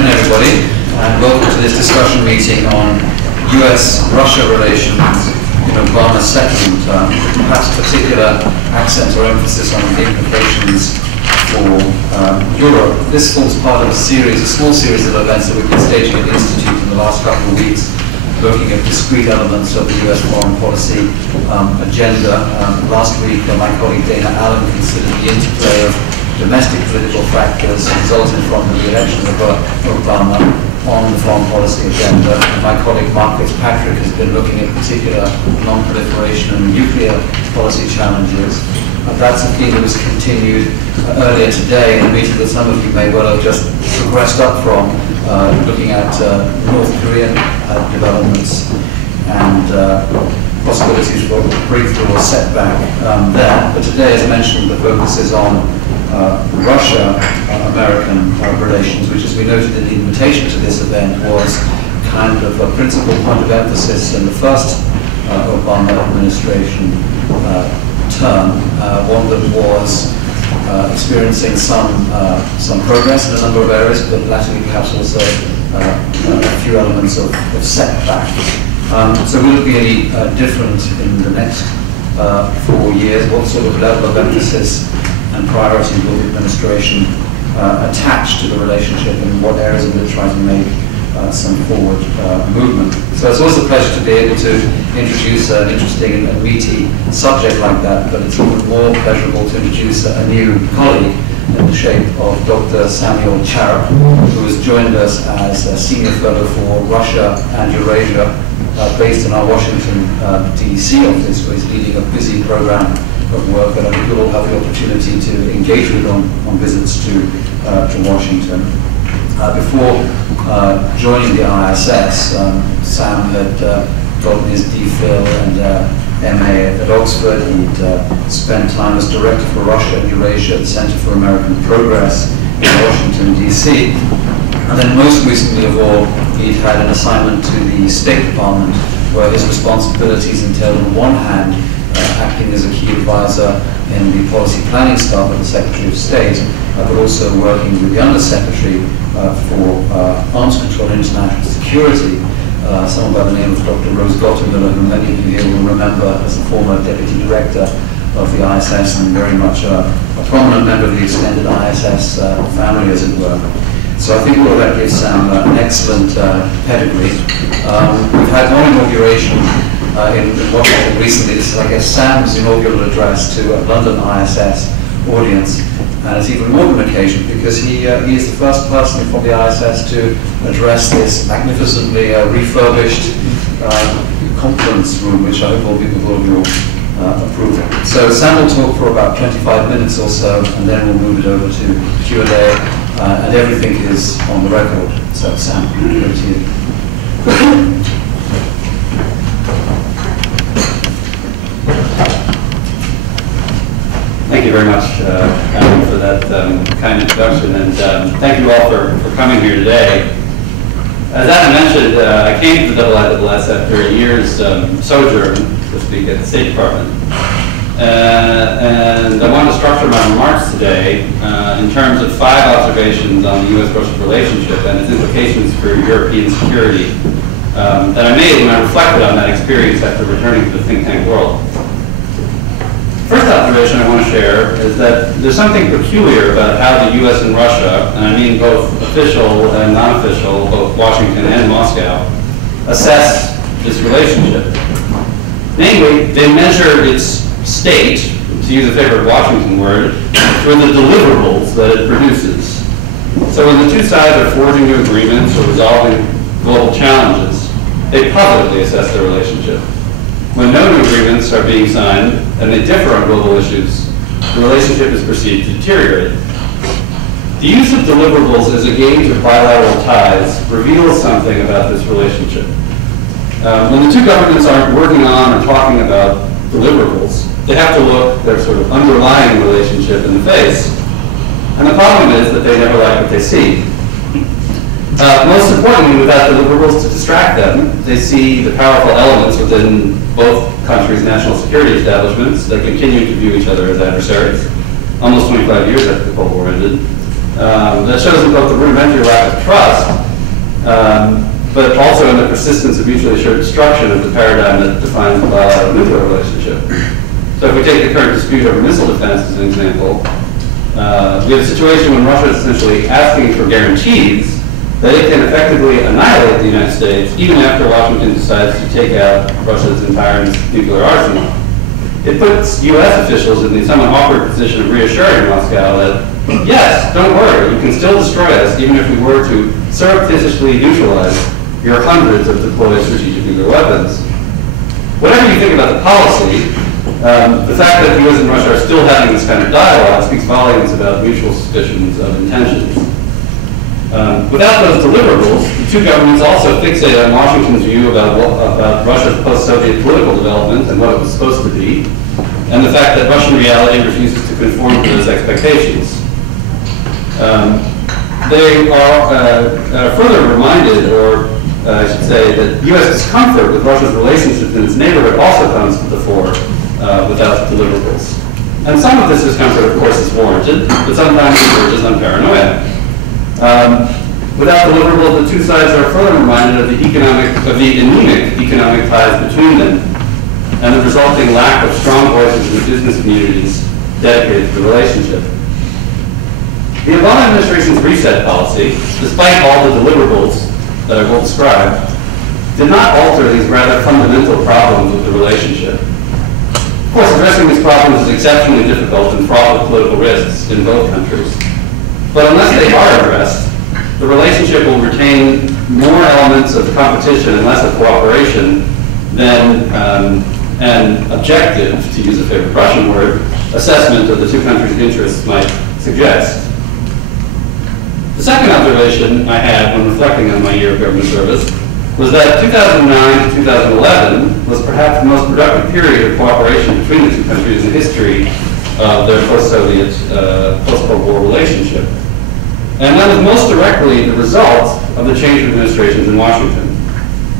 afternoon, everybody, and welcome to this discussion meeting on US-Russia relations in Obama's second term, perhaps particular accent or emphasis on the implications for Europe. This forms part of a small series of events that we've been staging at the Institute in the last couple of weeks, looking at discrete elements of the US foreign policy agenda. Last week, my colleague Dana Allen considered the interplay of domestic political factors resulting from the election of Obama on the foreign policy agenda. And my colleague Mark Fitzpatrick has been looking at particular non-proliferation and nuclear policy challenges. That's a theme that was continued earlier today in a meeting that some of you may well have just progressed up from, looking at North Korean developments and possibilities for breakthrough or setback there. But today, as mentioned, the focus is on Russia-American relations, which, as we noted in the invitation to this event, was kind of a principal point of emphasis in the first Obama administration term, one that was experiencing some progress in a number of areas, but latterly perhaps also a few elements of setback. So will it be any different in the next 4 years? What sort of level of emphasis and priority will the administration attach to the relationship, and what areas will it try to make some forward movement? So it's always a pleasure to be able to introduce an interesting and meaty subject like that, but it's even more pleasurable to introduce a new colleague in the shape of Dr. Samuel Charap, who has joined us as a senior fellow for Russia and Eurasia, based in our Washington, D.C. office, where he's leading a busy program of work, and I think you'll all have the opportunity to engage with on visits to Washington. Before joining the ISS, Sam had gotten his DPhil and MA at Oxford. He'd spent time as director for Russia and Eurasia at the Center for American Progress in Washington, D.C. And then most recently of all, he'd had an assignment to the State Department, where his responsibilities entailed, on one hand, acting as a key advisor in the policy planning staff of the Secretary of State, but also working with the Undersecretary for Arms Control and International Security, someone by the name of Dr. Rose Gottemiller, who many of you here will remember as a former Deputy Director of the ISS and very much a prominent member of the extended ISS family, as it were. So I think all of that gives Sam an excellent pedigree. We've had one inauguration in Washington recently. This is, I guess, Sam's inaugural address to a London ISS audience, and it's even more of an occasion because he is the first person from the ISS to address this magnificently refurbished conference room, which I hope will be with all of your approval. So Sam will talk for about 25 minutes or so, and then we'll move it over to Q&A, and everything is on the record. So Sam, over to you. Thank you very much, Alan, for that kind introduction, and thank you all for coming here today. As Adam mentioned, I came to the IISS after a year's sojourn, so to speak, at the State Department. And I want to structure my remarks today in terms of 5 observations on the U.S.-Russia relationship and its implications for European security that I made when I reflected on that experience after returning to the think tank world. First observation I want to share is that there's something peculiar about how the U.S. and Russia, and I mean both official and non-official, both Washington and Moscow, assess this relationship. Namely, they measure its state, to use a favorite Washington word, for the deliverables that it produces. So when the two sides are forging new agreements or resolving global challenges, they positively assess their relationship. When no new agreements are being signed and they differ on global issues, the relationship is perceived to deteriorate. The use of deliverables as a gauge of bilateral ties reveals something about this relationship. When the two governments aren't working on or talking about deliverables, they have to look their sort of underlying relationship in the face. And the problem is that they never like what they see. Most importantly, without deliverables to distract them, they see the powerful elements within both countries' national security establishments that continue to view each other as adversaries, almost 25 years after the Cold War ended, that shows in both the rudimentary lack of trust, but also in the persistence of mutually assured destruction of the paradigm that defines the bilateral nuclear relationship. So if we take the current dispute over missile defense as an example, we have a situation when Russia is essentially asking for guarantees that it can effectively annihilate the United States even after Washington decides to take out Russia's entire nuclear arsenal. It puts U.S. officials in the somewhat awkward position of reassuring Moscow that, yes, don't worry, you can still destroy us even if we were to surreptitiously neutralize your hundreds of deployed strategic nuclear weapons. Whatever you think about the policy, the fact that the U.S. and Russia are still having this kind of dialogue speaks volumes about mutual suspicions of intentions. Without those deliverables, the two governments also fixate on Washington's view about Russia's post-Soviet political development and what it was supposed to be, and the fact that Russian reality refuses to conform to those expectations. They are further reminded, or I should say, that U.S. discomfort with Russia's relationships in its neighborhood also comes to the fore without deliverables. And some of this discomfort, of course, is warranted, but sometimes it verges on paranoia. Without deliverables, the two sides are further reminded of the anemic economic ties between them and the resulting lack of strong voices in the business communities dedicated to the relationship. The Obama administration's reset policy, despite all the deliverables that I will describe, did not alter these rather fundamental problems with the relationship. Of course, addressing these problems is exceptionally difficult and fraught with political risks in both countries. But unless they are addressed, the relationship will retain more elements of competition and less of cooperation than an objective, to use a favorite Russian word, assessment of the two countries' interests might suggest. The second observation I had when reflecting on my year of government service was that 2009 to 2011 was perhaps the most productive period of cooperation between the two countries in the history of their post-Soviet, post-Cold War relationship. And that was most directly the result of the change of administrations in Washington.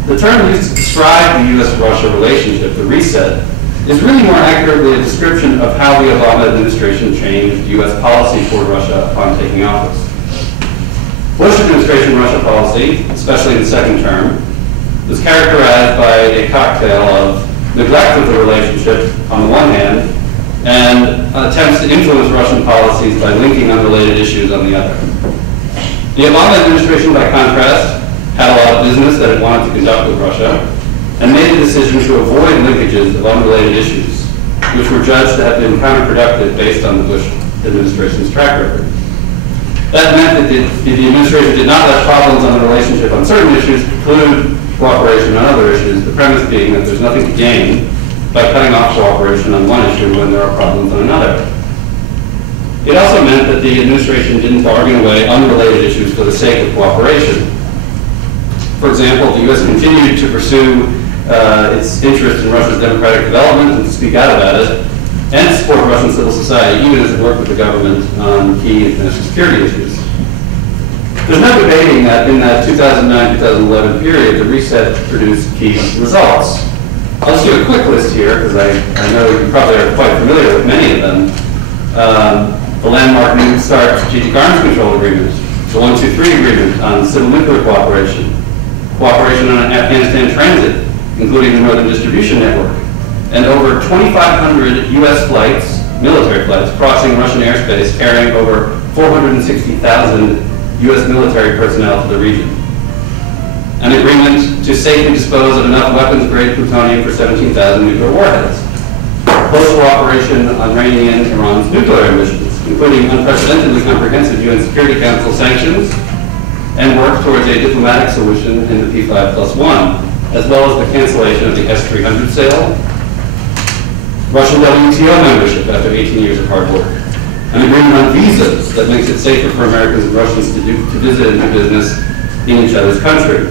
The term used to describe the U.S.-Russia relationship, the reset, is really more accurately a description of how the Obama administration changed U.S. policy toward Russia upon taking office. Bush administration Russia policy, especially in the second term, was characterized by a cocktail of neglect of the relationship on the one hand, and attempts to influence Russian policies by linking unrelated issues on the other. The Obama administration, by contrast, had a lot of business that it wanted to conduct with Russia, and made the decision to avoid linkages of unrelated issues, which were judged to have been counterproductive based on the Bush administration's track record. That meant that the administration did not let problems on the relationship on certain issues preclude cooperation on other issues, the premise being that there's nothing to gain by cutting off cooperation on one issue when there are problems on another. It also meant that the administration didn't bargain away unrelated issues for the sake of cooperation. For example, the U.S. continued to pursue its interest in Russia's democratic development and to speak out about it, and to support Russian civil society, even as it worked with the government on key national security issues. There's no debating that in that 2009-2011 period, the reset produced key results. I'll just do a quick list here, because I know you probably are quite familiar with many of them. The landmark New START Strategic Arms Control Agreement, the 123 Agreement on civil nuclear cooperation, cooperation on Afghanistan transit, including the Northern Distribution Network, and over 2,500 U.S. flights, military flights, crossing Russian airspace, carrying over 460,000 U.S. military personnel to the region. An agreement to safely dispose of enough weapons-grade plutonium for 17,000 nuclear warheads. Close cooperation on reining in Iran's nuclear ambitions, including unprecedentedly comprehensive UN Security Council sanctions, and work towards a diplomatic solution in the P5+1, as well as the cancellation of the S-300 sale, Russian WTO membership after 18 years of hard work, an agreement on visas that makes it safer for Americans and Russians to visit and do business in each other's country,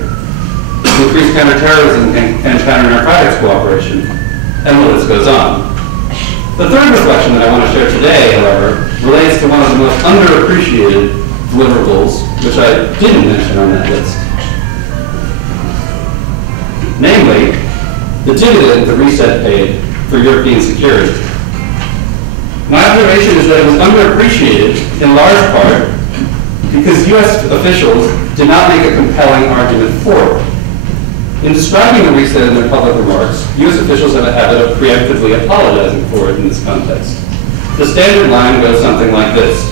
increased counterterrorism and counter-narcotics cooperation, and the list goes on. The third reflection that I want to share today, however, relates to one of the most underappreciated deliverables, which I didn't mention on that list. Namely, the dividend the reset paid for European security. My observation is that it was underappreciated, in large part, because U.S. officials did not make a compelling argument for it. In describing the reset in their public remarks, U.S. officials have a habit of preemptively apologizing for it in this context. The standard line goes something like this.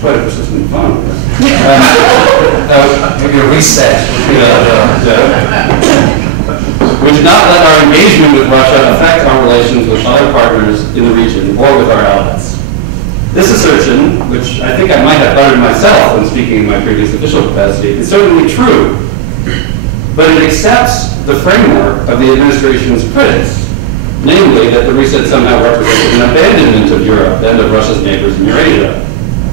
Quite a persistent phone. Maybe a reset. We did not let our engagement with Russia affect our relations with other partners in the region or with our allies. This assertion, which I think I might have uttered myself when speaking in my previous official capacity, is certainly true, but it accepts the framework of the administration's critics, namely that the reset somehow represented an abandonment of Europe and of Russia's neighbors in Eurasia.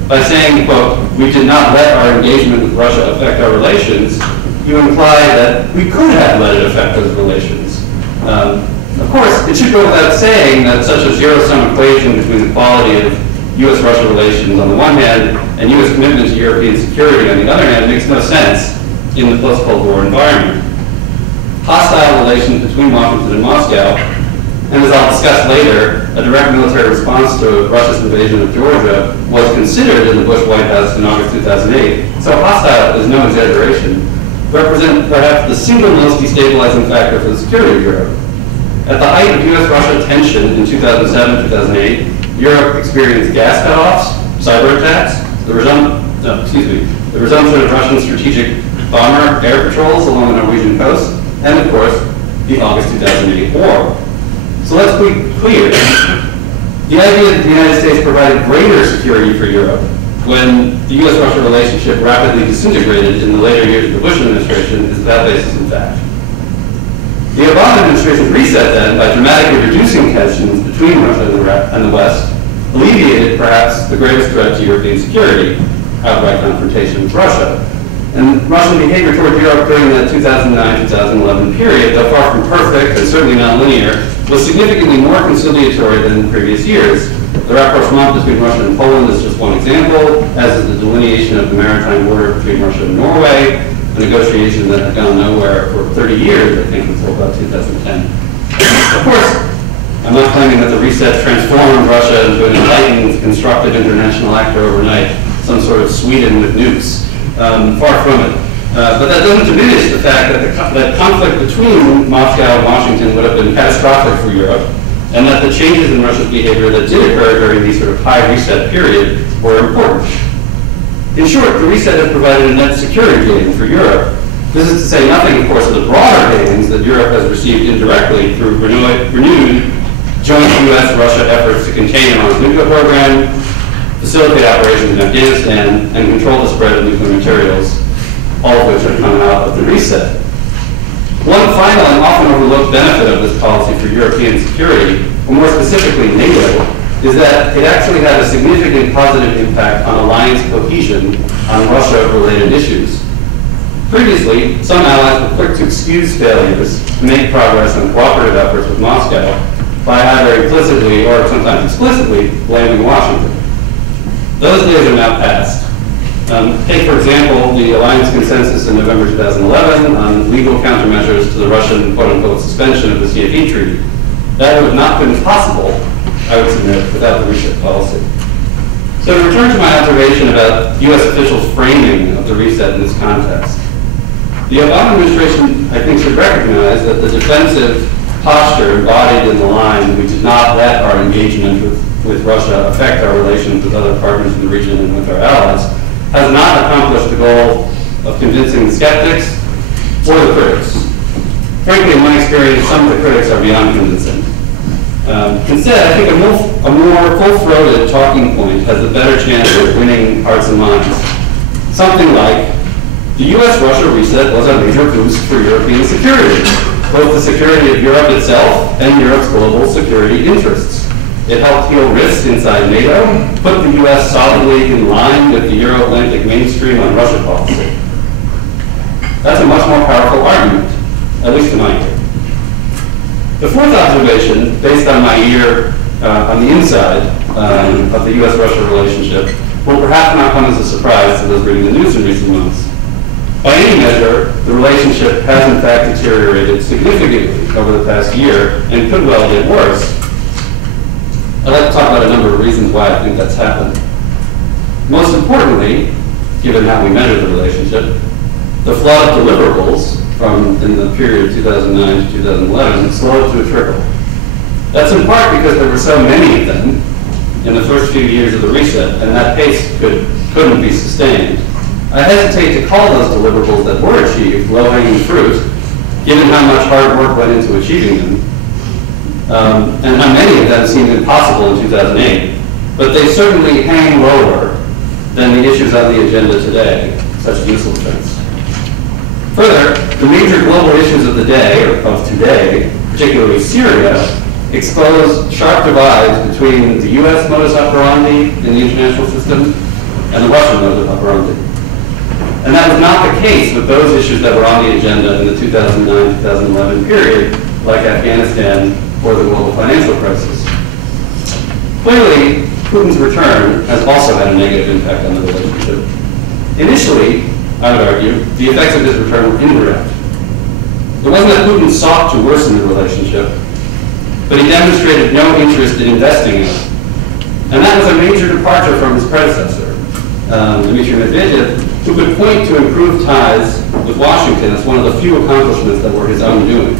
By saying, quote, we did not let our engagement with Russia affect our relations, you imply that we could have let it affect those relations. Of course, it should go without saying that such a zero-sum equation between the quality of U.S.-Russia relations on the one hand and U.S. commitment to European security on the other hand makes no sense in the post-Cold War environment. Hostile relations between Washington and Moscow, and as I'll discuss later, a direct military response to Russia's invasion of Georgia was considered in the Bush White House in August 2008, so hostile is no exaggeration, represent perhaps the single most destabilizing factor for the security of Europe. At the height of U.S.-Russia tension in 2007-2008, Europe experienced gas cutoffs, cyber attacks, the resumption of Russian strategic bomber air patrols along the Norwegian coast, and of course, the August 2008 war. So let's be clear. The idea that the United States provided greater security for Europe when the U.S.-Russia relationship rapidly disintegrated in the later years of the Bush administration is without basis in fact. The Obama administration's reset then, by dramatically reducing tensions between Russia and the West, alleviated perhaps the greatest threat to European security, outright confrontation with Russia. And Russian behavior toward Europe during the 2009-2011 period, though far from perfect and certainly not linear, was significantly more conciliatory than in previous years. The rapprochement between Russia and Poland is just one example, as is the delineation of the maritime border between Russia and Norway, a negotiation that had gone nowhere for 30 years, I think, until about 2010. Of course, I'm not claiming that the reset transformed Russia into an enlightened, constructive international actor overnight, some sort of Sweden with nukes. Far from it. But that doesn't diminish the fact that that conflict between Moscow and Washington would have been catastrophic for Europe, and that the changes in Russia's behavior that did occur during the sort of high reset period were important. In short, the reset has provided a net security gain for Europe. This is to say nothing, of course, of the broader gains that Europe has received indirectly through renewed joint U.S.-Russia efforts to contain Iran's nuclear program, facilitate operations in Afghanistan, and control the spread of nuclear materials, all of which are coming out of the reset. One final and often overlooked benefit of this policy for European security, or more specifically NATO, is that it actually had a significant positive impact on alliance cohesion on Russia-related issues. Previously, some allies were quick to excuse failures to make progress on cooperative efforts with Moscow by either implicitly or sometimes explicitly blaming Washington. Those days are now past. Take, for example, the alliance consensus in November 2011 on legal countermeasures to the Russian quote-unquote suspension of the CFE treaty. That would have not been possible, I would submit, without the reset policy. So to return to my observation about U.S. officials' framing of the reset in this context, the Obama administration, I think, should recognize that the defensive posture embodied in the line, we did not let our engagement with Russia affect our relations with other partners in the region and with our allies, has not accomplished the goal of convincing the skeptics or the critics. Frankly, in my experience, some of the critics are beyond convincing. Instead, I think a more full-throated talking point has a better chance of winning hearts and minds. Something like, the U.S.-Russia reset was a major boost for European security, both the security of Europe itself and Europe's global security interests. It helped heal risks inside NATO, put the U.S. solidly in line with the Euro-Atlantic mainstream on Russia policy. That's a much more powerful argument, at least in my ear. The fourth observation, based on my ear on the inside of the U.S.-Russia relationship, will perhaps not come as a surprise to those reading the news in recent months. By any measure, the relationship has in fact deteriorated significantly over the past year and could well get worse. I'd like to talk about a number of reasons why I think that's happened. Most importantly, given how we measure the relationship, the flood of deliverables in the period 2009 to 2011 slowed to a trickle. That's in part because there were so many of them in the first few years of the reset, and that pace couldn't be sustained. I hesitate to call those deliverables that were achieved low-hanging fruit, given how much hard work went into achieving them, and how many of them seemed impossible in 2008. But they certainly hang lower than the issues on the agenda today, such as missile defense. Further, the major global issues of the day, or of today, particularly Syria, expose sharp divides between the U.S. modus operandi in the international system and the Russian modus operandi. And that was not the case with those issues that were on the agenda in the 2009-2011 period, like Afghanistan or the global financial crisis. Clearly, Putin's return has also had a negative impact on the relationship. Initially, I would argue, the effects of his return were indirect. It wasn't that Putin sought to worsen the relationship, but he demonstrated no interest in investing in it. And that was a major departure from his predecessor, Dmitry Medvedev, who could point to improved ties with Washington as one of the few accomplishments that were his own doing.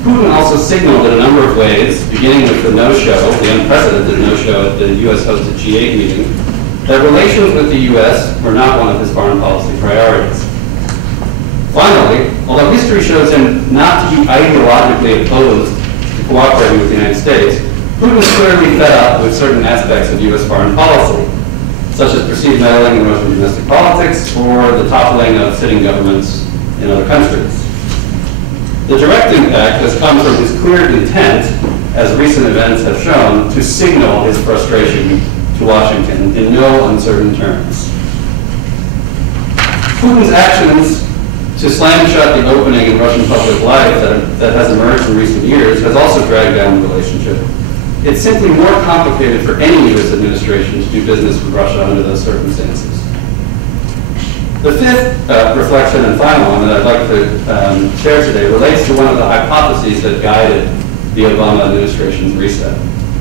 Putin also signaled in a number of ways, beginning with the no-show, the unprecedented no-show at the U.S.-hosted G8 meeting, that relations with the U.S. were not one of his foreign policy priorities. Finally, although history shows him not to be ideologically opposed to cooperating with the United States, Putin was clearly fed up with certain aspects of U.S. foreign policy, such as perceived meddling in Russian domestic politics or the toppling of sitting governments in other countries. The direct impact has come from his clear intent, as recent events have shown, to signal his frustration to Washington in no uncertain terms. Putin's actions to slam shut the opening in Russian public life that has emerged in recent years has also dragged down the relationship. It's simply more complicated for any U.S. administration to do business with Russia under those circumstances. The fifth reflection and final one that I'd like to share today relates to one of the hypotheses that guided the Obama administration's reset.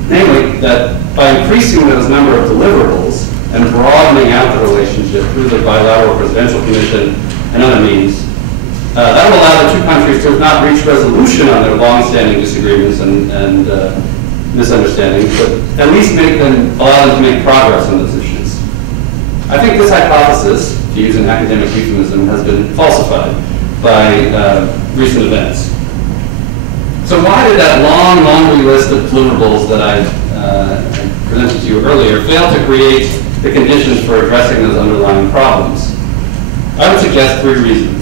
Namely, that by increasing those number of deliverables and broadening out the relationship through the bilateral presidential commission and other means, that will allow the two countries to not reach resolution on their long-standing disagreements and misunderstandings, but at least allow them to make progress on those issues. I think this hypothesis, to use an academic euphemism, has been falsified by recent events. So why did that long, laundry list of deliverables that I presented to you earlier fail to create the conditions for addressing those underlying problems? I would suggest three reasons.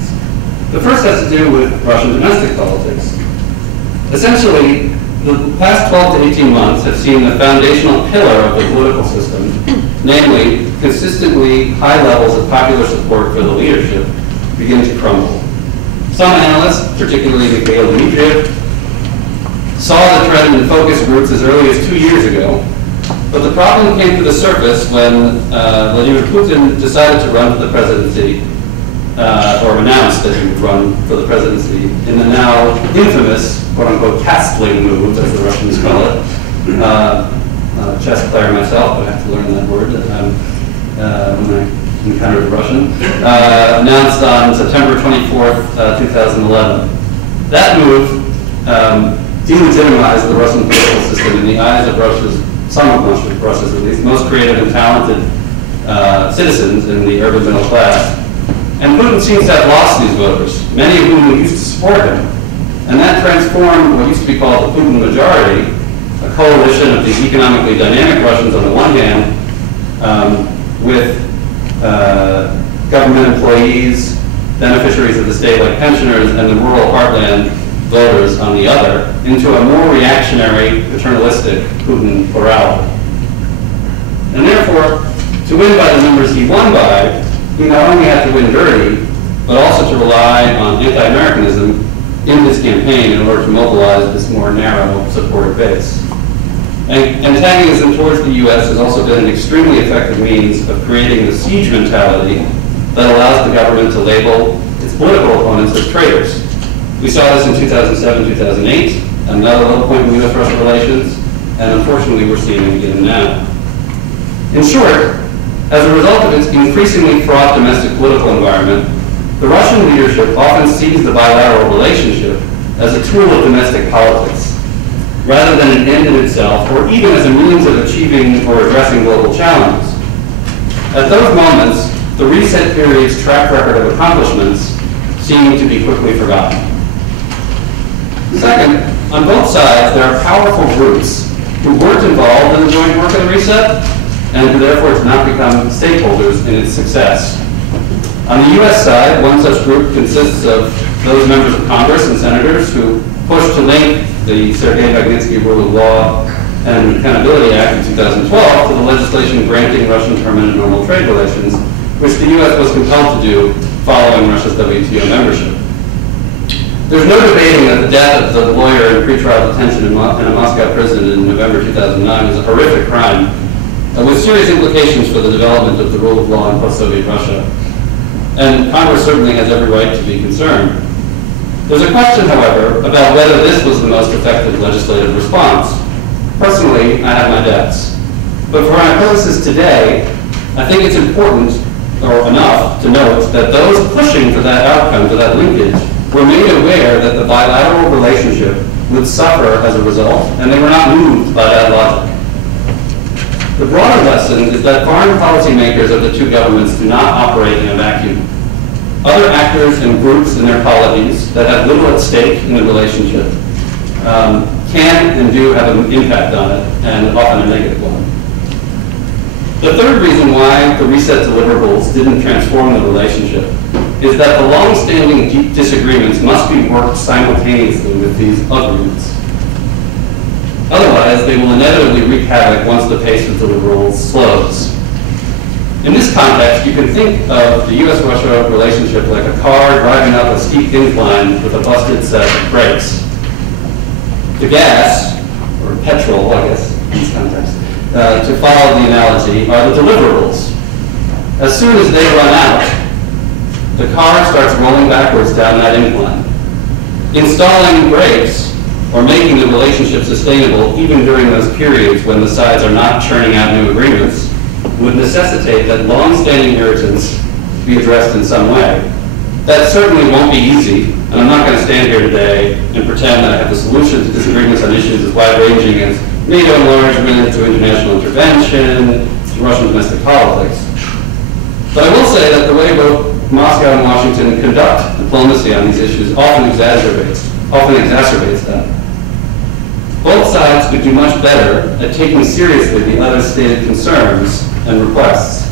The first has to do with Russian domestic politics. Essentially, the past 12 to 18 months have seen the foundational pillar of the political system, namely consistently high levels of popular support for the leadership, begin to crumble. Some analysts, particularly Mikhail Dmitriev, saw the trend in focus groups as early as 2 years ago, but the problem came to the surface when Vladimir Putin decided to run for the presidency, or announced that he would run for the presidency in the now infamous, quote-unquote, castling move, as the Russians call it. I'm a chess player myself, but I have to learn that word when I encountered the Russian. Announced on September 24th, 2011. That move delegitimized the Russian political system in the eyes of some of Russia's at least, most creative and talented citizens in the urban middle class. And Putin seems to have lost these voters, many of whom used to support him. And that transformed what used to be called the Putin majority, a coalition of these economically dynamic Russians on the one hand, with government employees, beneficiaries of the state like pensioners, and the rural heartland voters on the other, into a more reactionary, paternalistic Putin plurality. And therefore, to win by the numbers he won by, he not only had to win dirty, but also to rely on anti-Americanism in his campaign in order to mobilize this more narrow supporter base. And antagonism towards the U.S. has also been an extremely effective means of creating the siege mentality that allows the government to label its political opponents as traitors. We saw this in 2007, 2008, another low point in U.S.-Russia relations, and unfortunately we're seeing it again now. In short, As a result of its increasingly fraught domestic political environment, the Russian leadership often sees the bilateral relationship as a tool of domestic politics, rather than an end in itself, or even as a means of achieving or addressing global challenges. At those moments, the reset period's track record of accomplishments seemed to be quickly forgotten. Second, on both sides, there are powerful groups who weren't involved in the joint work of the reset, and who therefore did not become stakeholders in its success. On the U.S. side, one such group consists of those members of Congress and senators who pushed to link the Sergei Magnitsky Rule of Law and Accountability Act of 2012 to the legislation granting Russian permanent normal trade relations, which the U.S. was compelled to do following Russia's WTO membership. There's no debating that the death of the lawyer in pretrial detention in a Moscow prison in November 2009 was a horrific crime, with serious implications for the development of the rule of law in post-Soviet Russia. And Congress certainly has every right to be concerned. There's a question, however, about whether this was the most effective legislative response. Personally, I have my doubts. But for my purposes today, I think it's important, or enough, to note that those pushing for that outcome, for that linkage, were made aware that the bilateral relationship would suffer as a result, and they were not moved by that logic. The broader lesson is that foreign policymakers of the two governments do not operate in a vacuum. Other actors and groups and their polities that have little at stake in the relationship can and do have an impact on it, and often a negative one. The third reason why the reset deliverables didn't transform the relationship is that the long-standing deep disagreements must be worked simultaneously with these agreements. Otherwise, they will inevitably wreak havoc once the pace of deliverables slows. In this context, you can think of the U.S.-Russia relationship like a car driving up a steep incline with a busted set of brakes. The gas, or petrol, I guess, in this context, to follow the analogy, are the deliverables. As soon as they run out, the car starts rolling backwards down that incline. Installing brakes, or making the relationship sustainable even during those periods when the sides are not churning out new agreements, would necessitate that long-standing irritants be addressed in some way. That certainly won't be easy, and I'm not going to stand here today and pretend that I have the solution to disagreements on issues as wide-ranging as NATO enlargement, to international intervention, to Russian domestic politics. But I will say that the way both Moscow and Washington conduct diplomacy on these issues often exacerbates them. Both sides could do much better at taking seriously the other's stated concerns and requests,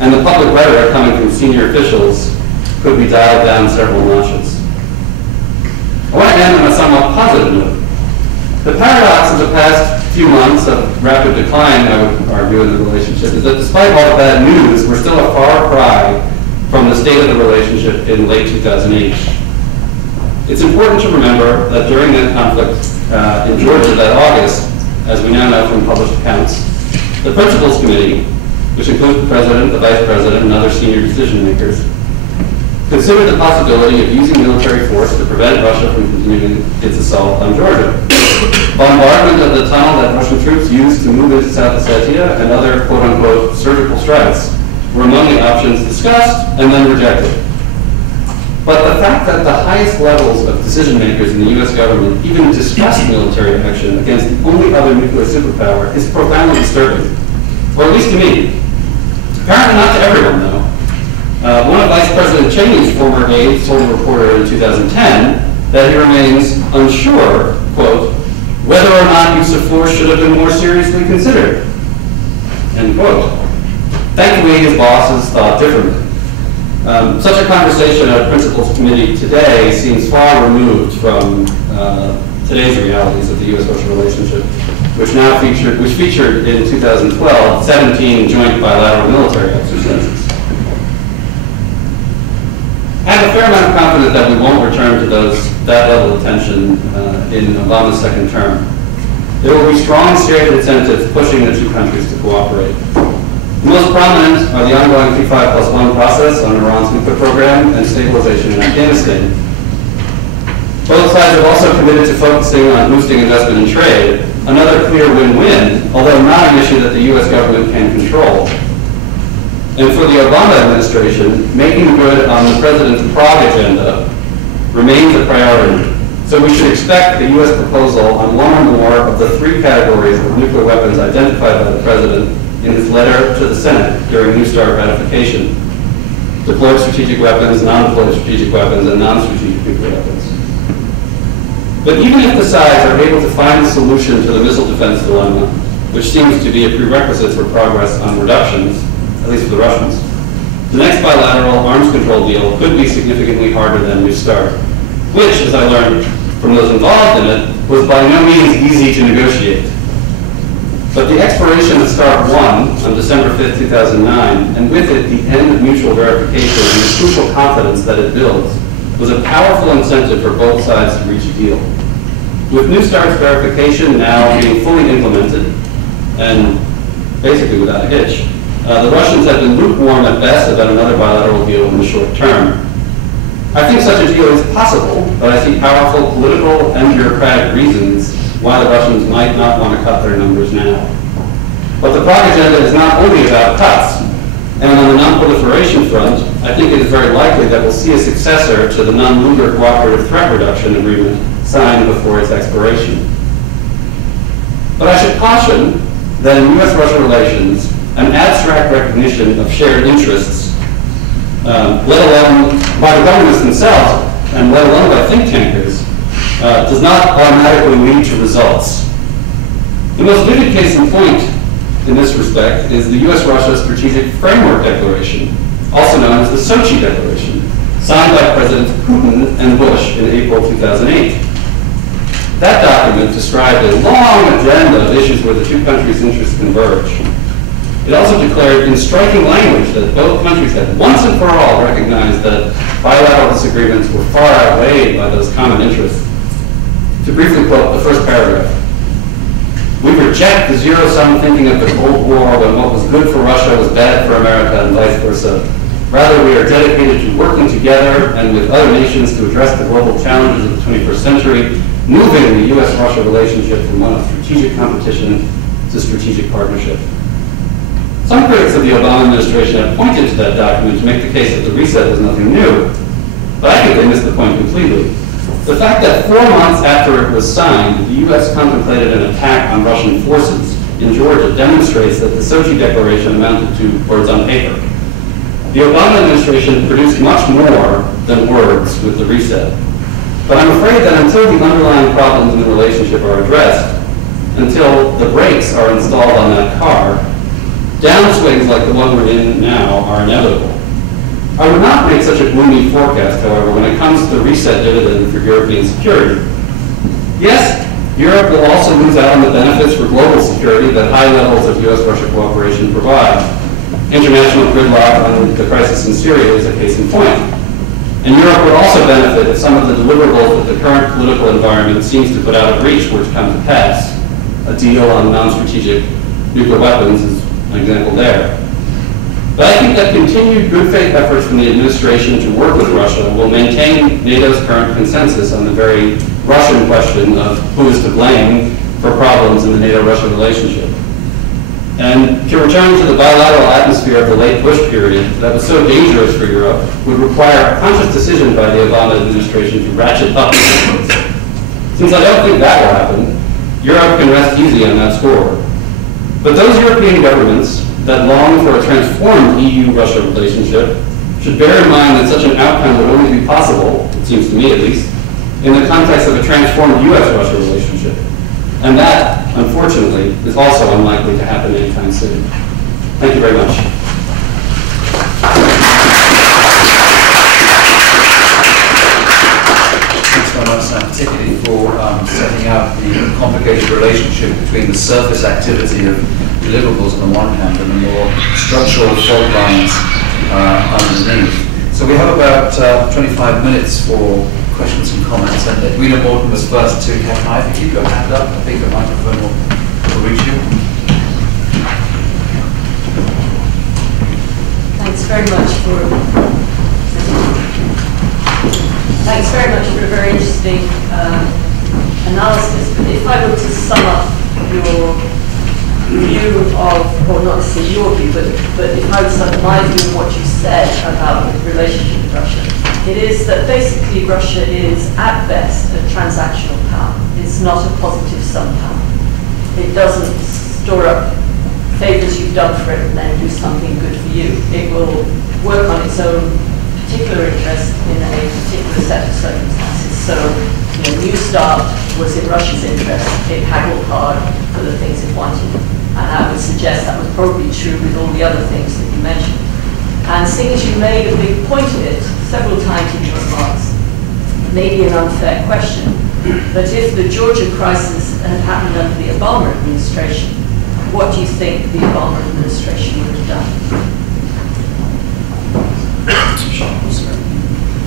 and the public rhetoric coming from senior officials could be dialed down several notches. I want to end on a somewhat positive note. The paradox of the past few months of rapid decline, I would argue, in the relationship is that despite all the bad news, we're still a far cry from the state of the relationship in late 2008. It's important to remember that during that conflict in Georgia that August, as we now know from published accounts, the Principals Committee, which includes the President, the Vice President, and other senior decision makers, considered the possibility of using military force to prevent Russia from continuing its assault on Georgia. Bombardment of the tunnel that Russian troops used to move into South Ossetia and other quote-unquote surgical strikes were among the options discussed and then rejected. But the fact that the highest levels of decision makers in the U.S. government even discussed military action against the only other nuclear superpower is profoundly disturbing, or at least to me. Apparently not to everyone, though. One of Vice President Cheney's former aides told a reporter in 2010 that he remains unsure, quote, whether or not use of force should have been more seriously considered, end quote. Thankfully, his bosses thought differently. Such a conversation at a Principals Committee today seems far removed from today's realities of the U.S.-Russia relationship, which featured in 2012 17 joint bilateral military exercises. I have a fair amount of confidence that we won't return to that level of tension in Obama's second term. There will be strong state incentives pushing the two countries to cooperate. The most prominent are the ongoing P5+1 process on Iran's nuclear program and stabilization in Afghanistan. Both sides have also committed to focusing on boosting investment and trade, another clear win-win, although not an issue that the U.S. government can control. And for the Obama administration, making good on the president's Prague agenda remains a priority. So we should expect the U.S. proposal on one or more of the 3 categories of nuclear weapons identified by the president in his letter to the Senate during New START ratification: deployed strategic weapons, non-deployed strategic weapons, and non-strategic nuclear weapons. But even if the sides are able to find a solution to the missile defense dilemma, which seems to be a prerequisite for progress on reductions, at least for the Russians, the next bilateral arms control deal could be significantly harder than New START, which, as I learned from those involved in it, was by no means easy to negotiate. But the expiration of START 1 on December 5th, 2009, and with it the end of mutual verification and the crucial confidence that it builds, was a powerful incentive for both sides to reach a deal. With New START's verification now being fully implemented, and basically without a hitch, the Russians have been lukewarm at best about another bilateral deal in the short term. I think such a deal is possible, but I see powerful political and bureaucratic reasons why the Russians might not want to cut their numbers now. But the Prague agenda is not only about cuts, and on the non-proliferation front, I think it is very likely that we'll see a successor to the non-nuclear cooperative threat reduction agreement signed before its expiration. But I should caution that in U.S.-Russia relations, an abstract recognition of shared interests, let alone by the governments themselves, and let alone by think tankers, does not automatically lead to results. The most vivid case in point in this respect is the U.S.-Russia Strategic Framework Declaration, also known as the Sochi Declaration, signed by Presidents Putin and Bush in April 2008. That document described a long agenda of issues where the two countries' interests converge. It also declared in striking language that both countries had once and for all recognized that bilateral disagreements were far outweighed by those common interests. To briefly quote the first paragraph, "We reject the zero-sum thinking of the Cold War when what was good for Russia was bad for America and vice versa. Rather, we are dedicated to working together and with other nations to address the global challenges of the 21st century, moving the U.S.-Russia relationship from one of strategic competition to strategic partnership." Some critics of the Obama administration have pointed to that document to make the case that the reset was nothing new, but I think they missed the point completely. The fact that 4 months after it was signed, the U.S. contemplated an attack on Russian forces in Georgia demonstrates that the Sochi Declaration amounted to words on paper. The Obama administration produced much more than words with the reset. But I'm afraid that until the underlying problems in the relationship are addressed, until the brakes are installed on that car, downswings like the one we're in now are inevitable. I would not make such a gloomy forecast, however, when it comes to the reset dividend for European security. Yes, Europe will also lose out on the benefits for global security that high levels of U.S.-Russia cooperation provide. International gridlock on the crisis in Syria is a case in point. And Europe would also benefit if some of the deliverables that the current political environment seems to put out of reach were to come to pass. A deal on non-strategic nuclear weapons is an example there. But I think that continued good faith efforts from the administration to work with Russia will maintain NATO's current consensus on the very Russian question of who is to blame for problems in the NATO-Russia relationship. And to return to the bilateral atmosphere of the late Bush period that was so dangerous for Europe would require a conscious decision by the Obama administration to ratchet up its efforts. Since I don't think that will happen, Europe can rest easy on that score. But those European governments that long for a transformed EU-Russia relationship should bear in mind that such an outcome would only be possible, it seems to me at least, in the context of a transformed U.S.-Russia relationship. And that, unfortunately, is also unlikely to happen anytime soon. Thank you very much. Thanks very much, Sam, particularly for setting out the complicated relationship between the surface activity of deliverables on the one hand and the more structural fault lines underneath. So we have about 25 minutes for questions and comments. And Edwina Morton was first to have an eye. If you keep your hand up, I think the microphone will reach you. Thanks very much for a very interesting analysis. But if I were to sum up your view of, or not necessarily your view, but if I was under my view of what you said about the relationship with Russia, it is that basically Russia is at best a transactional power. It's not a positive sum power. It doesn't store up favors you've done for it and then do something good for you. It will work on its own particular interest in a particular set of circumstances. So, New Start was in Russia's interest. It haggled hard for the things it wanted. And I would suggest that was probably true with all the other things that you mentioned. And seeing as you made a big point of it several times in your remarks, maybe an unfair question, but if the Georgia crisis had happened under the Obama administration, what do you think the Obama administration would have done?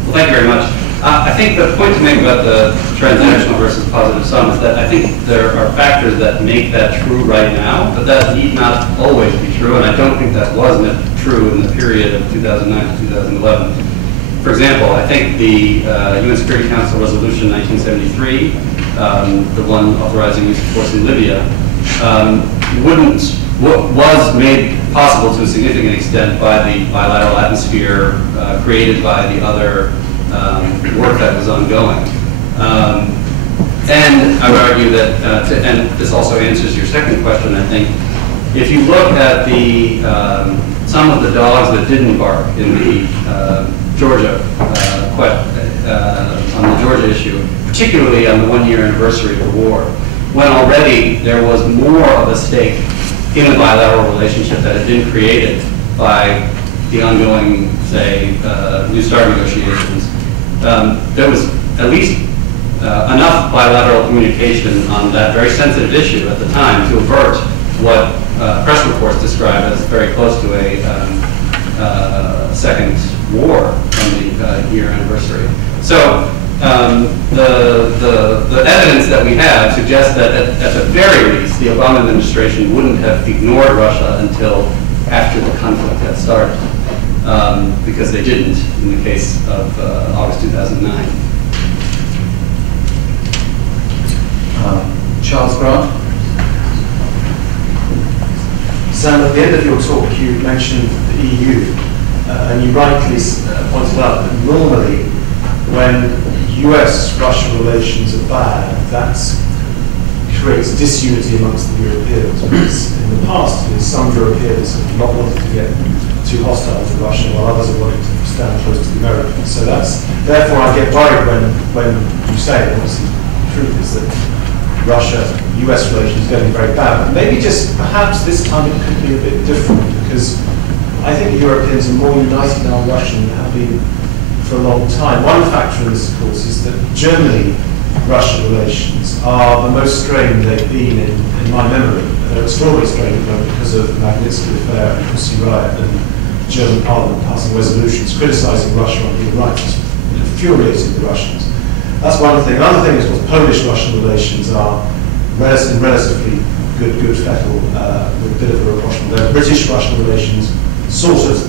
Well, thank you very much. I think the point to make about the transactional versus positive sum is that I think there are factors that make that true right now, but that need not always be true, and I don't think that was true in the period of 2009 to 2011. For example, I think the UN Security Council Resolution 1973, the one authorizing use of force in Libya, was made possible to a significant extent by the bilateral atmosphere created by the other work that was ongoing. And I would argue that, and this also answers your second question, I think, if you look at the some of the dogs that didn't bark in the Georgia on the Georgia issue, particularly on the one-year anniversary of the war, when already there was more of a stake in the bilateral relationship that had been created by the ongoing, say, New START negotiations. There was at least enough bilateral communication on that very sensitive issue at the time to avert what press reports describe as very close to a second war on the year anniversary. So the evidence that we have suggests that at the very least, the Obama administration wouldn't have ignored Russia until after the conflict had started, because they didn't in the case of August 2009. Charles Grant. Sam, at the end of your talk, you mentioned the EU, and you rightly pointed out that normally when US-Russia relations are bad, that creates disunity amongst the Europeans. Because in the past, some Europeans have not wanted to get too hostile to Russia, while others are wanting to stand close to the Americans. So therefore I get worried when you say, and obviously the truth is that Russia-US relations are getting very bad. But maybe just perhaps this time it could be a bit different, because I think Europeans are more united now on Russia than they have been for a long time. One factor in this, of course, is that Germany-Russia relations are the most strained they've been in my memory. They're extraordinarily strained at the moment because of the Magnitsky affair and Pussy Riot and the German parliament passing resolutions criticising Russia on human rights, infuriating the Russians. That's one thing. Another thing is what Polish-Russian relations are in relatively good fettle with a bit of a rapprochement. They're British-Russian relations, sort of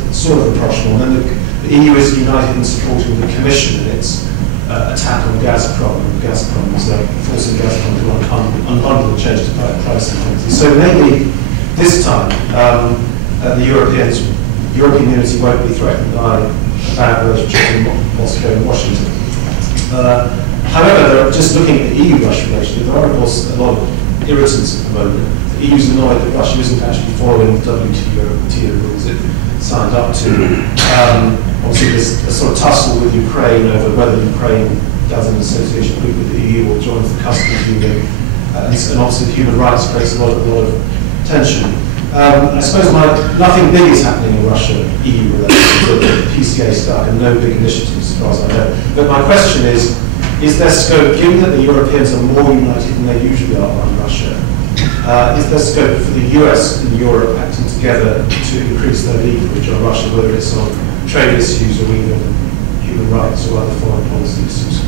rapprochement. And then the EU is united in supporting the Commission in its attack on Gazprom. Gazprom was forcing Gazprom to unbundle and change to pricing policies. So maybe this time the European unity won't be threatened by a bad relationship in Moscow and Washington. However, just looking at the EU-Russia relationship, there are, of course, a lot of irritants at the moment. The EU is annoyed that Russia isn't actually following the WTO rules it signed up to. Obviously, there's a sort of tussle with Ukraine over whether Ukraine does an association agreement with the EU or joins the customs union. And obviously, human rights creates a lot of tension. I suppose nothing big is happening in Russia-EU relations, the PCA stuck, and no big initiatives as far as I know. But my question is there scope, given that the Europeans are more united than they usually are on Russia, is there scope for the US and Europe acting together to increase their leverage on Russia, whether it's on trade issues or even human rights or other foreign policy issues?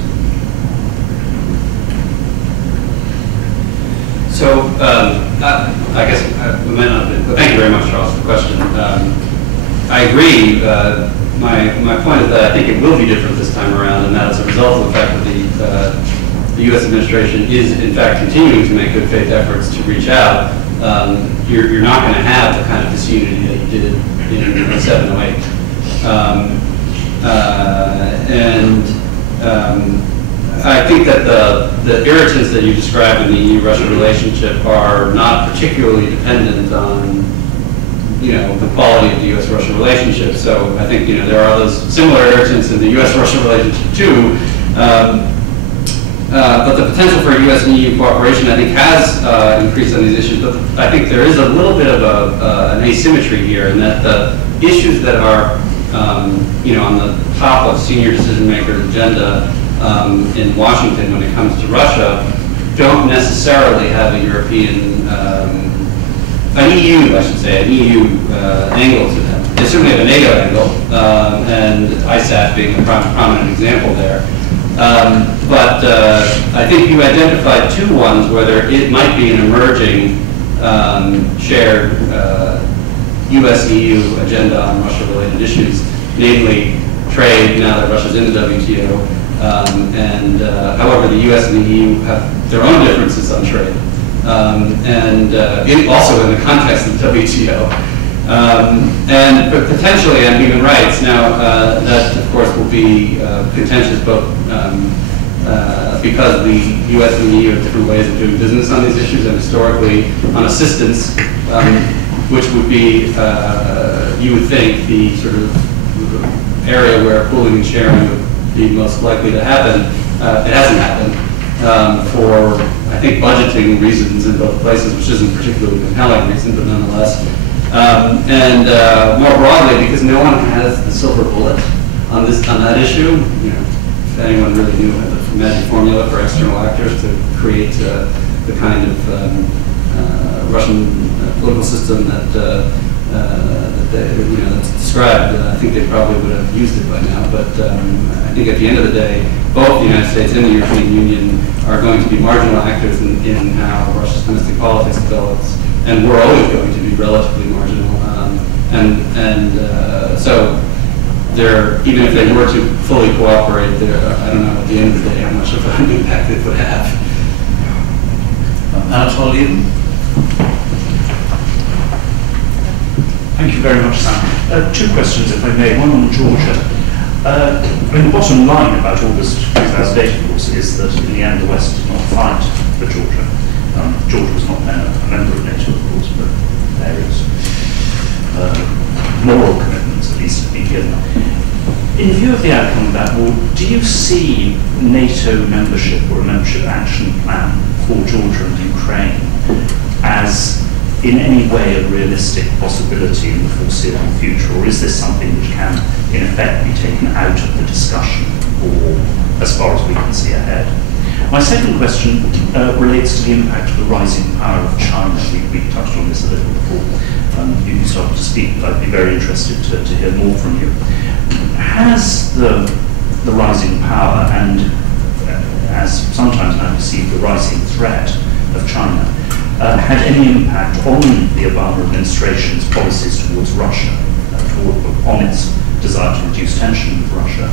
So, I guess we might not have been, but thank you very much, Charles, for the question. I agree. My point is that I think it will be different this time around, and that as a result of the fact that the U.S. administration is, in fact, continuing to make good faith efforts to reach out. you're not going to have the kind of disunity that you did in 07, 08. I think that the irritants that you described in the EU-Russia relationship are not particularly dependent on, the quality of the U.S.-Russia relationship. So I think, there are those similar irritants in the U.S.-Russia relationship too. But the potential for U.S. and EU cooperation, I think, has increased on these issues. But I think there is a little bit of an asymmetry here, in that the issues that are, on the top of senior decision makers' agenda in Washington when it comes to Russia, don't necessarily have a European, an EU angle to them. They certainly have a NATO angle, and ISAF being a prominent example there. But I think you identified two ones where it might be an emerging shared US-EU agenda on Russia-related issues, namely trade, now that Russia's in the WTO. However, the US and the EU have their own differences on trade, also in the context of the WTO. But potentially on human rights. Now, that of course will be contentious both because the U.S. and the EU have different ways of doing business on these issues, and historically on assistance, which would be, you would think, the sort of area where pooling and sharing would be most likely to happen. It hasn't happened for, I think, budgeting reasons in both places, which isn't a particularly compelling reason, but nonetheless. More broadly, because no one has the silver bullet on that issue. If anyone really knew the magic formula for external actors to create the kind of Russian political system that's described, I think they probably would have used it by now. But I think at the end of the day, both the United States and the European Union are going to be marginal actors in how Russia's domestic politics develops. And we're always going to be relatively marginal. So even if they were to fully cooperate, I don't know at the end of the day how much of an impact it would have. Anatoly? Thank you very much, Sam. Two questions, if I may. One on Georgia. The bottom line about August 2008, of course, is that in the end the West did not fight for Georgia. Georgia was not then a member of NATO, of course, but various moral commitments, at least, have been given. In view of the outcome of that war, do you see NATO membership or a membership action plan for Georgia and Ukraine as in any way a realistic possibility in the foreseeable future, or is this something which can, in effect, be taken out of the discussion, or as far as we can see ahead? My second question relates to the impact of the rising power of China. We touched on this a little before you started to speak, but I'd be very interested to hear more from you. Has the rising power and, as sometimes now perceived, the rising threat of China had any impact on the Obama administration's policies towards Russia, on its desire to reduce tension with Russia?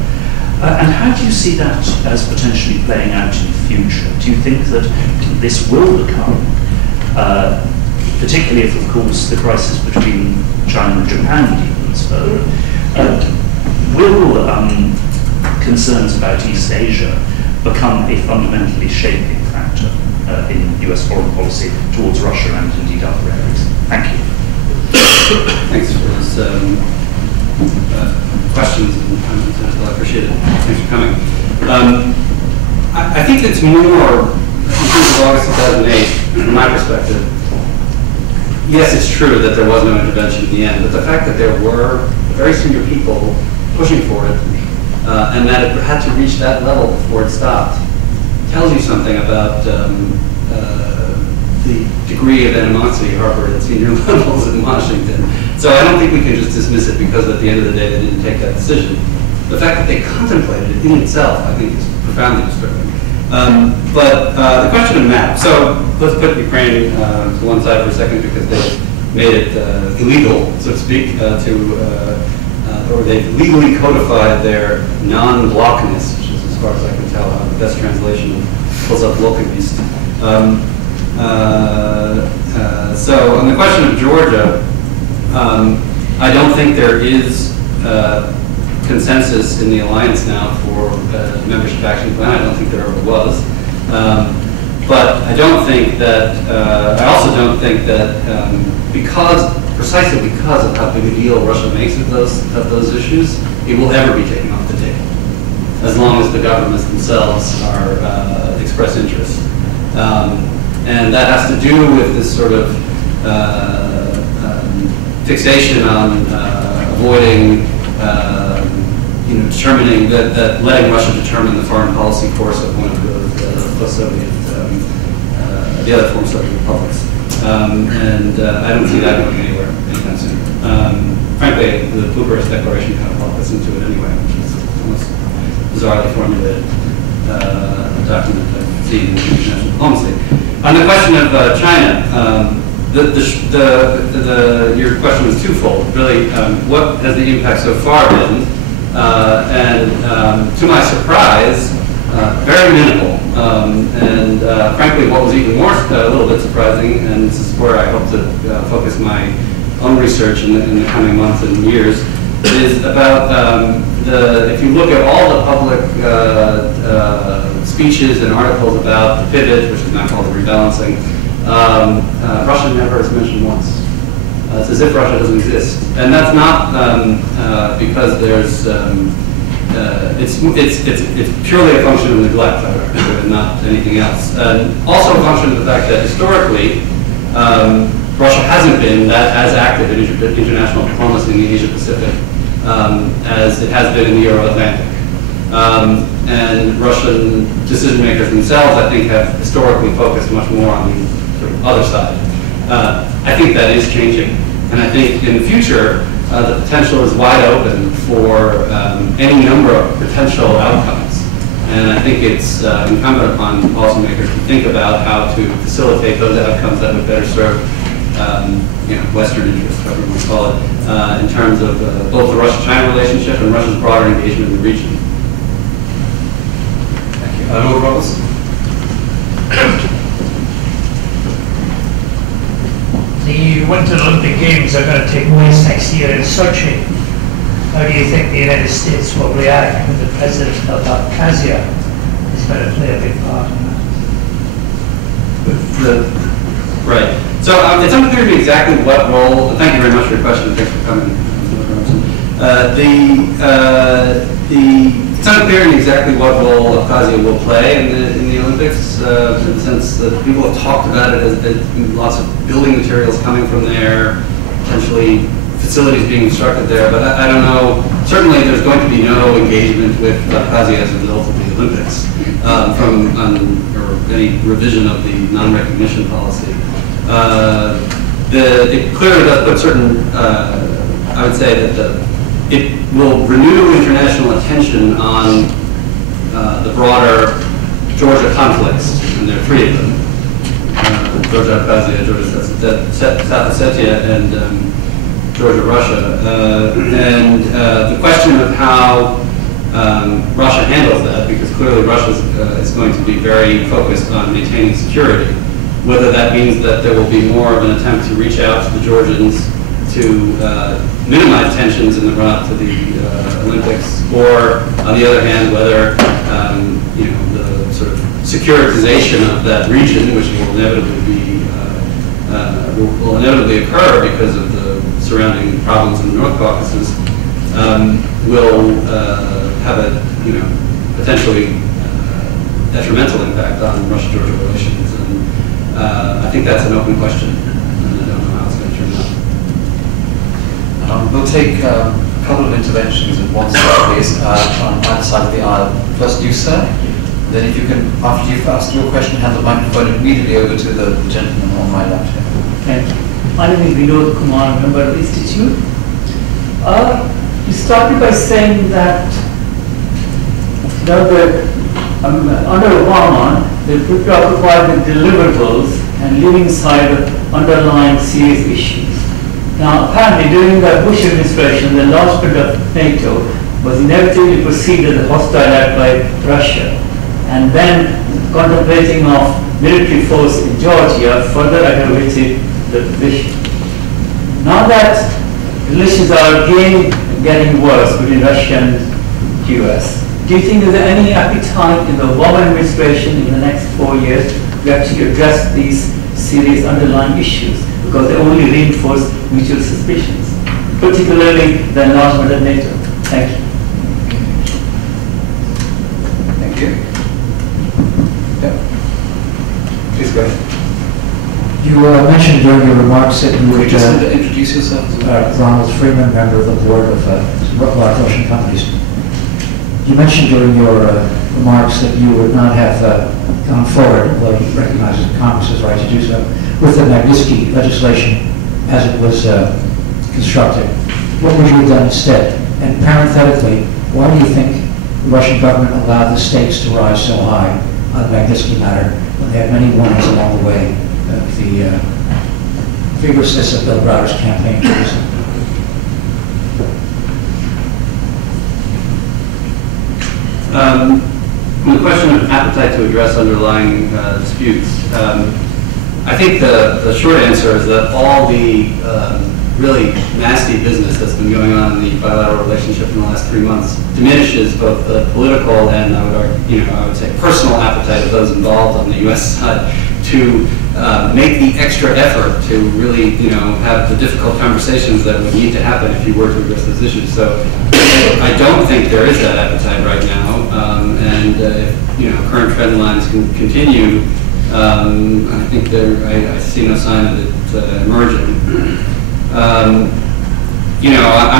And how do you see that as potentially playing out in the future? Do you think that this will become, particularly if, of course, the crisis between China and Japan deepens further, will concerns about East Asia become a fundamentally shaping factor in US foreign policy towards Russia and indeed other areas? Thank you. Thanks for those questions, and I appreciate it. Thanks for coming. I think it's more, in terms of August 2008, from my perspective, yes, it's true that there was no intervention in the end, but the fact that there were very senior people pushing for it, and that it had to reach that level before it stopped, tells you something about the degree of animosity harbored at senior levels in Washington. So I don't think we can just dismiss it because at the end of the day they didn't take that decision. The fact that they contemplated it in itself, I think, is profoundly disturbing. But the question of map. So let's put Ukraine to one side for a second because they made it illegal, so to speak, or they've legally codified their non-blockness, which is, as far as I can tell, the best translation pulls up Volkovist. So on the question of Georgia, I don't think there is consensus in the alliance now for membership action plan. I don't think there ever was. But I don't think that, I also don't think that precisely because of how big a deal Russia makes of those issues, it will ever be taken off the table, as long as the governments themselves are express interest. And that has to do with this sort of fixation on avoiding, determining that letting Russia determine the foreign policy course of one of the post-Soviet, the other former Soviet republics. And I don't see that going anywhere anytime soon. Frankly, the Bucharest Declaration kind of brought us into it anyway, which is almost bizarrely formulated document I've seen in international diplomacy. On the question of China, your question was twofold. Really, what has the impact so far been? And to my surprise, very minimal. And frankly, what was even more, a little bit surprising, and this is where I hope to focus my own research in the coming months and years, is about if you look at all the public speeches and articles about the pivot, which is now called the rebalancing, Russia never is mentioned once. It's as if Russia doesn't exist. And that's not because there's, it's purely a function of neglect, and not anything else. And also a function of the fact that historically, Russia hasn't been as active in international diplomacy in the Asia-Pacific as it has been in the Euro-Atlantic. And Russian decision makers themselves, I think, have historically focused much more on the sort of other side. I think that is changing, and I think in the future, the potential is wide open for any number of potential outcomes. And I think it's incumbent upon policymakers to think about how to facilitate those outcomes that would better serve Western interests, whatever you want to call it, in terms of both the Russia-China relationship and Russia's broader engagement in the region. Thank you. Lord Robertson. The Winter Olympic Games are going to take place next year in Sochi. How do you think the United States will react when the president of Abkhazia is going to play a big part in that? Right. So it's unclear to me exactly what role. Thank you very much for your question. Thanks for coming. It's unclear to me exactly what role Abkhazia will play in the Olympics, in the sense that people have talked about it as lots of building materials coming from there, potentially facilities being constructed there. But I don't know. Certainly, there's going to be no engagement with Abkhazia as a result of the Olympics or any revision of the non-recognition policy. It clearly does put certain, I would say that it will renew international attention on the broader Georgia conflicts, and there are three of them, Georgia, Abkhazia, Georgia, South Ossetia, and Georgia, Russia. And the question of how Russia handles that, because clearly Russia is going to be very focused on maintaining security. Whether that means that there will be more of an attempt to reach out to the Georgians to minimize tensions in the run-up to the Olympics, or on the other hand, whether the sort of securitization of that region, which will inevitably occur because of the surrounding problems in the North Caucasus, will have a potentially detrimental impact on Russia-Georgia relations. I think that's an open question, and I don't know how it's going to turn out. We'll take a couple of interventions at once, please, on either side of the aisle. First, you, sir. Then, if you can, after you've asked your question, hand the microphone immediately over to the gentleman on my left here. Thank you. My name is Vinod Kumar, member of the Institute. You started by saying that under Obama, they were preoccupied with deliverables and leaving aside underlying serious issues. Now, apparently, during the Bush administration, the enlargement of NATO was inevitably perceived as a hostile act by Russia. And then contemplating of military force in Georgia further aggravated the division. Now that relations are again getting worse between Russia and US, do you think there's any appetite in the Obama administration in the next 4 years to actually address these serious underlying issues? Because they only reinforce mutual suspicions, particularly the enlargement of NATO. Thank you. Thank you. Yeah. Please go ahead. You mentioned during your remarks that you would Just introduce yourself. Ronald Freeman, member of the board of large Russian companies. You mentioned during your remarks that you would not have gone forward, although you recognize that Congress has the right to do so, with the Magnitsky legislation as it was constructed. What would you have done instead? And parenthetically, why do you think the Russian government allowed the stakes to rise so high on the Magnitsky matter when they had many warnings along the way of the vigorousness of Bill Browder's campaign to do so? The question of appetite to address underlying disputes. I think the short answer is that all the really nasty business that's been going on in the bilateral relationship in the last 3 months diminishes both the political and I would say personal appetite of those involved on the U.S. side to make the extra effort to really have the difficult conversations that would need to happen if you were to address those issues. So I don't think there is that appetite right now, and if current trend lines can continue, I think I see no sign of it emerging. I'm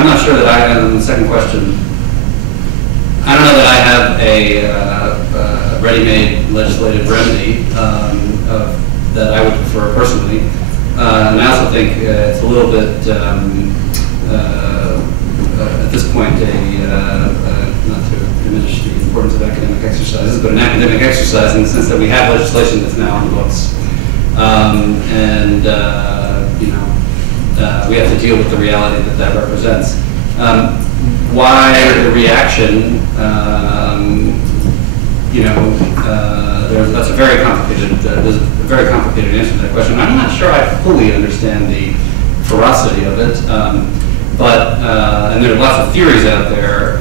not sure that on the second question, I don't know that I have a ready-made legislative remedy that I would prefer personally. And I also think it's a little bit, at this point, not to diminish the importance of academic exercises, but an academic exercise in the sense that we have legislation that's now on the books. We have to deal with the reality that represents. Why the reaction? That's a very complicated. There's a very complicated answer to that question. I'm not sure I fully understand the ferocity of it, and there are lots of theories out there.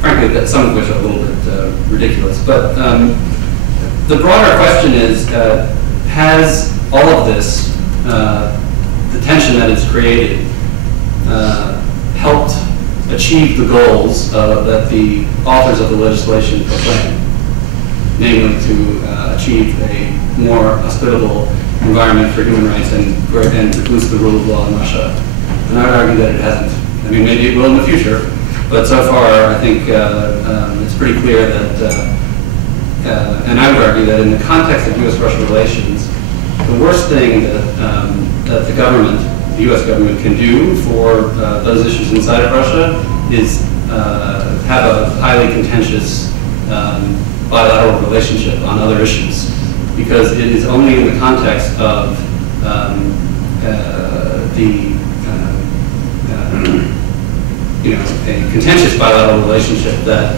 Frankly, some of which are a little bit ridiculous. But the broader question is: has all of this, the tension that it's created, helped achieve the goals that the authors of the legislation proclaim, namely to achieve a more hospitable environment for human rights and to boost the rule of law in Russia? And I would argue that it hasn't. I mean, maybe it will in the future, but so far I think it's pretty clear that, and I would argue that in the context of U.S.-Russia relations, the worst thing that the government, the U.S. government, can do for those issues inside of Russia is have a highly contentious bilateral relationship on other issues, because it is only in the context of a contentious bilateral relationship that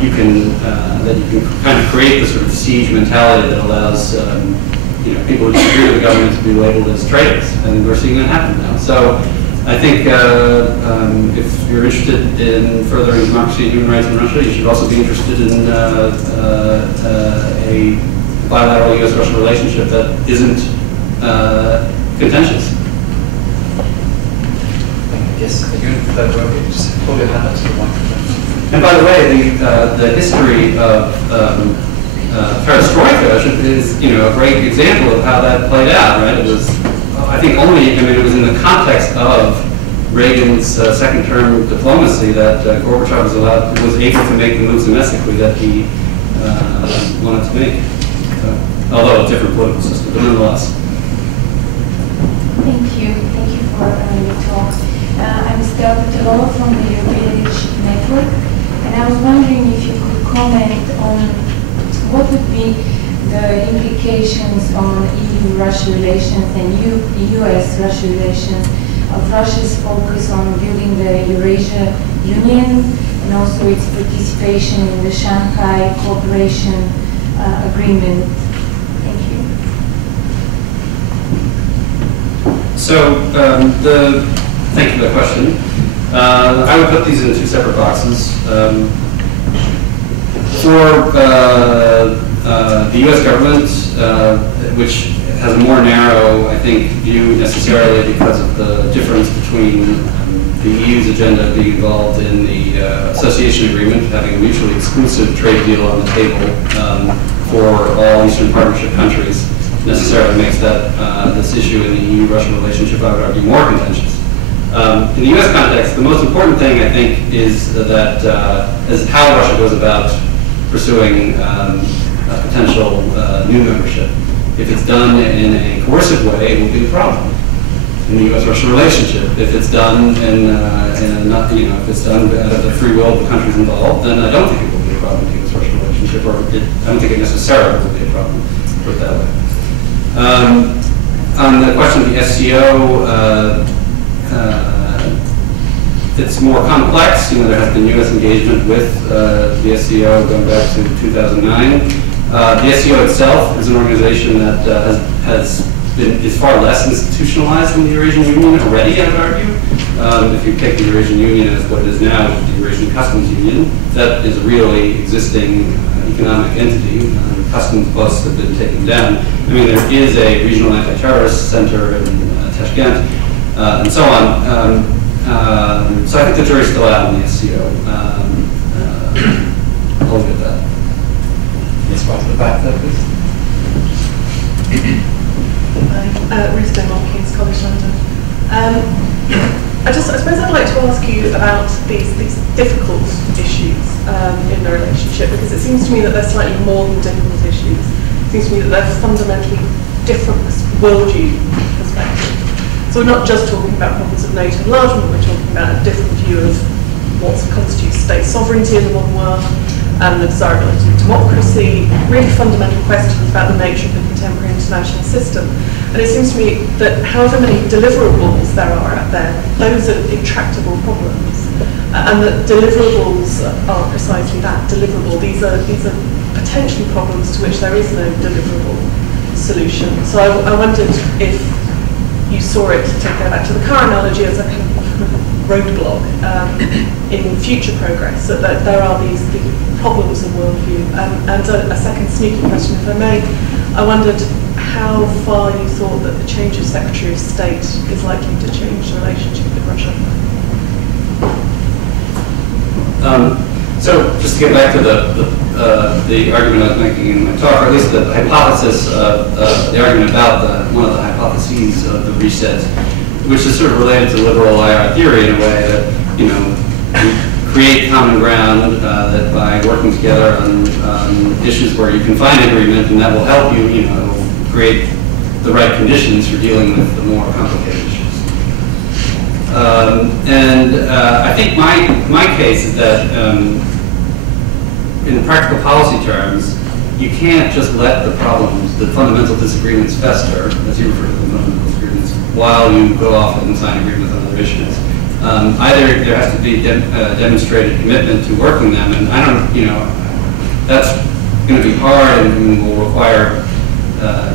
you can kind of create the sort of siege mentality that allows people who disagree with the government to be labeled as traitors, and we're seeing that happen now. So I think if you're interested in furthering democracy and human rights in Russia, you should also be interested in a bilateral U.S.-Russia relationship that isn't contentious. Yes, you just hold your hand up to the microphone. And by the way, the history of perestroika is, a great example of how that played out, right? It was, I think, it was in the context of Reagan's second-term diplomacy that Gorbachev was able to make the moves domestically that he wanted to make. Although a different political system, but nonetheless. Thank you for your talk. I'm Stella Petelova from the European Leadership Network, and I was wondering if you could comment on what would be the implications on EU-Russia relations and EU-US-Russia relations of Russia's focus on building the Eurasia Union and also its participation in the Shanghai Cooperation agreement? Thank you. So, thank you for the question. I would put these in two separate boxes. For the U.S. government, which has a more narrow, I think, view necessarily because of the difference between the EU's agenda being involved in the association agreement, having a mutually exclusive trade deal on the table for all Eastern Partnership countries, necessarily makes that this issue in the EU-Russia relationship, I would argue, more contentious. In the U.S. context, the most important thing, I think, is that is how Russia goes about pursuing potential new membership. If it's done in a coercive way, it will be a problem in the U.S.-Russia relationship. If it's done if it's done out of the free will of the countries involved, then I don't think it will be a problem in the U.S.-Russia relationship, or I don't think it necessarily will be a problem, put it that way. On the question of the SCO, it's more complex. There has been U.S. engagement with the SCO going back to 2009. The SCO itself is an organization that is far less institutionalized than the Eurasian Union already, I would argue. If you take the Eurasian Union as what it is now, which is the Eurasian Customs Union, that is a really existing economic entity. Customs posts have been taken down. I mean, there is a regional anti-terrorist center in Tashkent, and so on. So I think the jury's still out on the SCO. I'll leave it at that. Yes, right at the back there, please. Ruth Denmark, King's College London. I suppose I'd like to ask you about these difficult issues in the relationship, because it seems to me that they're slightly more than difficult issues. It seems to me that they're fundamentally different worldview perspectives. So we're not just talking about problems of NATO enlargement, we're talking about a different view of what constitutes state sovereignty in the modern world, and the desirability of democracy, really fundamental questions about the nature of the contemporary international system. And it seems to me that however many deliverables there are out there, those are intractable problems. And that deliverables are precisely that, deliverable. These are potentially problems to which there is no deliverable solution. So I wondered if you saw it, to go back to the car analogy, as a kind of roadblock in future progress, so that there are these problems of worldview. And a second sneaky question, if I may. I wondered how far you thought that the change of Secretary of State is likely to change the relationship with Russia. So just to get back to the argument I was making in my talk, or at least the hypothesis, the argument about one of the hypotheses of the reset, which is sort of related to liberal IR theory in a way that, you create common ground, that by working together on issues where you can find agreement, and that will help you, create the right conditions for dealing with the more complicated issues. I think my case is that in practical policy terms, you can't just let the problems, the fundamental disagreements fester, as you refer to them, fundamental disagreements, while you go off and sign agreements on other issues. Either there has to be demonstrated commitment to working them, and I don't, that's going to be hard and will require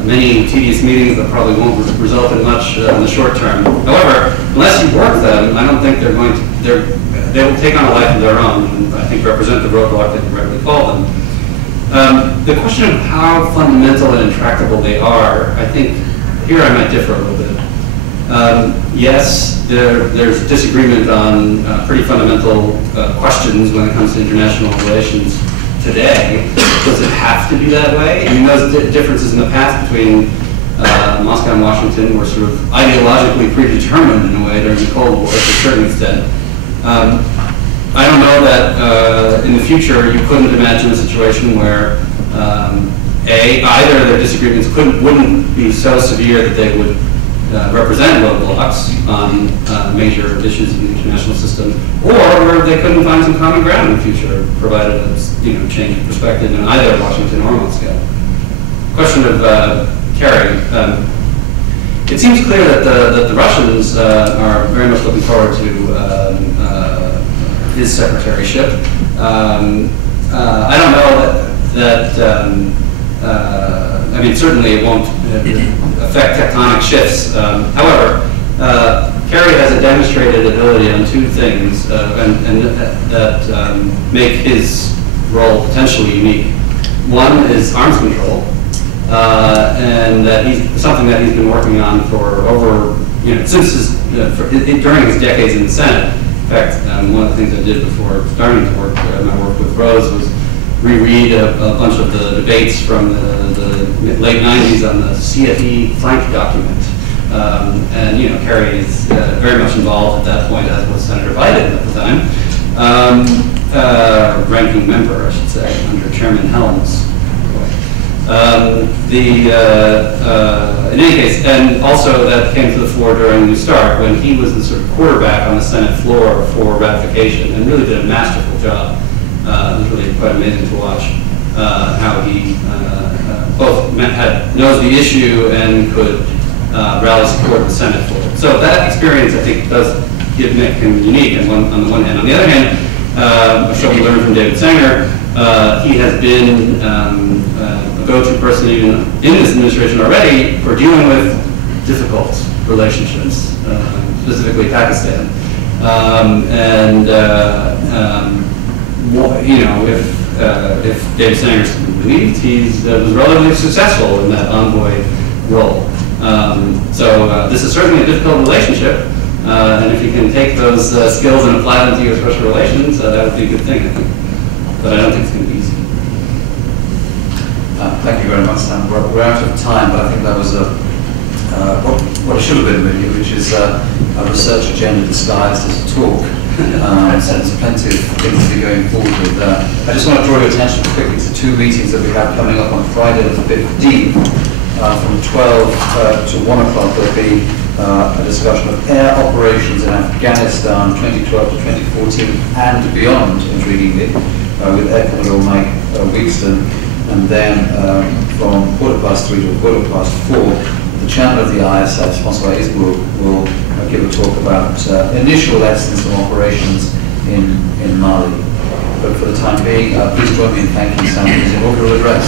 many tedious meetings that probably won't result in much in the short term. However, unless you work them, I don't think they will take on a life of their own, and I think represent the roadblock that you rightly call them. The question of how fundamental and intractable they are, I think here I might differ a little bit. Yes, there's disagreement on pretty fundamental questions when it comes to international relations today. Does it have to be that way? I mean, those differences in the past between Moscow and Washington were sort of ideologically predetermined in a way during the Cold War to a certain extent. I don't know that in the future you couldn't imagine a situation where either their disagreements wouldn't be so severe that they would represent roadblocks on major issues in the international system, or where they couldn't find some common ground in the future, provided a change of perspective in either Washington or Moscow. Question of Kerry. It seems clear that the Russians are very much looking forward to his secretaryship. I don't know that I mean, certainly it won't affect tectonic shifts. However, Kerry has a demonstrated ability on two things that make his role potentially unique. One is arms control, and that something that he's been working on for over, since during his decades in the Senate. In fact, one of the things I did before starting to work, my work with Rose, was reread a bunch of the debates from the late 90s on the CFE flank document. And Kerry is very much involved at that point, as was Senator Biden at the time. Ranking member, I should say, under Chairman Helms. In any case, and also that came to the fore during New Start, when he was the sort of quarterback on the Senate floor for ratification, and really did a masterful job. It was really quite amazing to watch how he both knows the issue and could rally support of the Senate for it. So that experience, I think, does make him unique on the one hand. On the other hand, I'm sure we learned from David Sanger, he has been a go-to person even in this administration already for dealing with difficult relationships, specifically Pakistan. If David Sanger believed, he was relatively successful in that envoy role. This is certainly a difficult relationship, and if you can take those skills and apply them to U.S. Russia relations, that would be a good thing, I think. But I don't think it's going to be easy. Thank you very much, Sam. We're out of time, but I think that was what it should have been really, which is a research agenda disguised as a talk. So there's plenty of things to be going forward with. I just want to draw your attention quickly to two meetings that we have coming up on Friday the 15th. From 12 to 1 o'clock, there'll be a discussion of air operations in Afghanistan 2012 to 2014 and beyond, intriguingly, with Air Commodore Mike Weakston. And then from 3:15 to 4:15, the chairman of the ISF, François Isbourg, will give a talk about initial lessons from operations in Mali. But for the time being, please join me in thanking Sam for his inaugural address.